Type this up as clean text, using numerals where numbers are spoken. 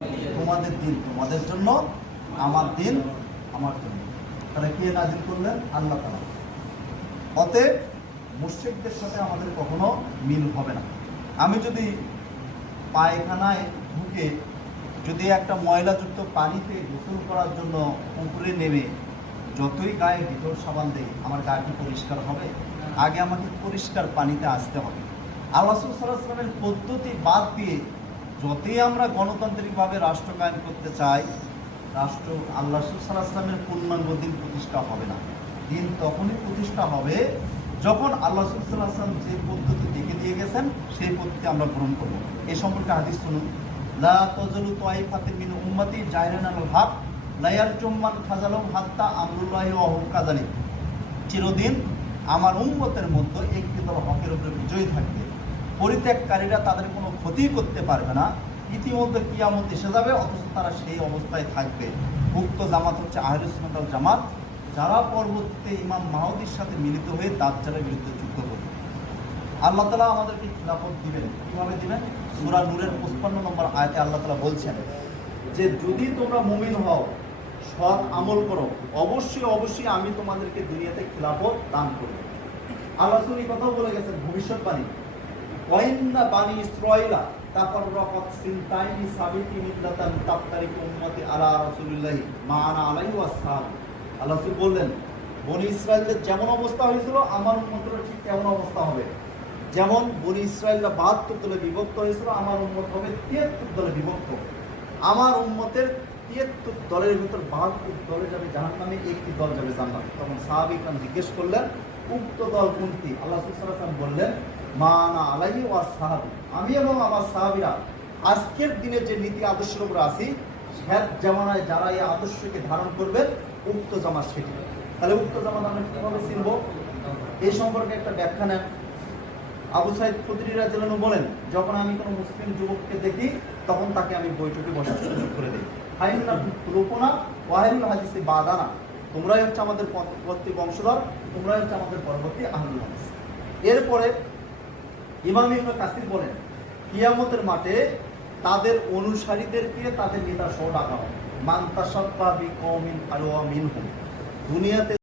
তোমাদের দিন তোমাদের জন্য, আমার দিন আমার জন্য। তাহলে কে নাজিল করলেন? আল্লাহ তাআলা। অতএব মুশরিকদের সাথে আমাদের কখনো মিল হবে না। আমি যদি পায়খানায় ঢুকে যদি একটা ময়লাযুক্ত পানিতে গোসল করার জন্য পুকুরে নেমে যতই গায়ে ভিতর সাবান দেয়, আমার গা কি পরিষ্কার হবে? আগে আমাকে পরিষ্কার পানিতে আসতে হবে। আল্লাহ রাসূল সাল্লাল্লাহু আলাইহি ওয়াসাল্লামের পদ্ধতি বাদ দিয়ে যতই আমরা গণতান্ত্রিকভাবে রাষ্ট্র কায়েম করতে চাই, রাষ্ট্র আল্লাহ রাসূল সাল্লাল্লাহু আলাইহি ওয়াসাল্লামের পূর্ণাঙ্গ দিন প্রতিষ্ঠা হবে না। দিন তখনই প্রতিষ্ঠা হবে যখন আল্লাহ রাসূল সাল্লাল্লাহু আলাইহি ওয়াসাল্লাম যে পদ্ধতি দেখে দিয়ে গেছেন সেই পদ্ধতি আমরা গ্রহণ করব। এই সম্পর্কে হাদিস শুনুন, লা তাজালু তাইফাতুন মিন উম্মতি জাহিরান আল হক লা ইয়ারজুমান খাযালুম হাত্তা আমরুল্লাহি ওয়া হুম কাযালিক। চিরদিন আমার উম্মতের মধ্যে একটি দল হকের উপরে বিজয়ী থাকবে, পরিত্যাগকারীরা তাদের কোনো ক্ষতি করতে পারবে না। ইতিমধ্যে কিয়ামত এসে যাবে, অথচ তারা সেই অবস্থায় থাকবে। উক্ত জামাত হচ্ছে আহলুস সুন্নাত ওয়াল জামাত, যারা পরবর্তীতে ইমাম মাহদীর সাথে মিলিত হয়ে দাজ্জালের বিরুদ্ধে যুদ্ধ করবে। আল্লাহ তাআলা আমাদেরকে খিলাফত দিবেন। কিভাবে দিবেন? সূরা নূরের 55 নম্বর আয়াতে আল্লাহ তাআলা বলছেন যে যদি তোমরা মুমিন হও, সৎ আমল করো, অবশ্যই অবশ্যই আমি তোমাদেরকে দুনিয়াতে খিলাফত দান করব। আল্লাহ রাসূল এই কথাও বলে গেছেন ভবিষ্যৎবাণী, ওয়াইন্না বানি ইসরাঈলা তাফাররাকাত সিনতাইনি সাবিতি মিল্লাতান তাফতারিকু উম্মতি আলা রাসূলিল্লাহি মা আনা আলাইহি ওয়াসসালাম। আল্লাহ রাসূল বললেন, বনি ইসরাঈলদের যেমন অবস্থা হয়েছিল আমার উম্মতেরও ঠিক তেমন অবস্থা হবে। যেমন বনি ইসরাঈলরা 72 দলে বিভক্ত হয়েছিল, আমার উম্মত হবে 73 দলে বিভক্ত। আমার উম্মতের 73 দলের ভিতর 72 দলে যাবে জাহান্নামে, একটি দল যাবে জান্নাতে। তখন সাহাবীগণ জিজ্ঞেস করলেন, উক্ত দল কোনটি? আল্লাহ রাসূল সাল্লাল্লাহু আলাইহি ওয়াসাল্লাম বললেন, মা আনা আলাইহি ওয়াসসাহাবী, আমি এবং আমার সাহাবীরা আজকের দিনে যে নীতি আদর্শের উপর আছি, শেষ জামানায় যারা এই আদর্শকে ধারণ করবে উক্ত জামাত সেটি। তাহলে উক্ত জামাত আমরা কিভাবে চিনব? এই সম্পর্কে একটা ব্যাখ্যা নেন। আবু সাঈদ খুদরী রাদিয়াল্লাহু আনহু বলেন, যখন আমি কোনো মুসলিম যুবককে দেখি তখন তাকে আমি বৈঠকে বসার সুযোগ করে দিই। হাইনা রূপনা ওয়াহিল হাদিসে বাদানা, তোমরাই হচ্ছে আমাদের পরবর্তী বংশধর, তোমরাই হচ্ছে আমাদের পরবর্তী আহলুল হাদিস। এরপরে ইমাম ইবনে কাসির বলেন, কিয়ামতের মাঠে তাদের অনুসারীদেরকে তাদের নেতা সহ ডাকা হবে। মান তাশাব্বাহা বিকওমিন ফাহুয়া মিনহুম। দুনিয়াতে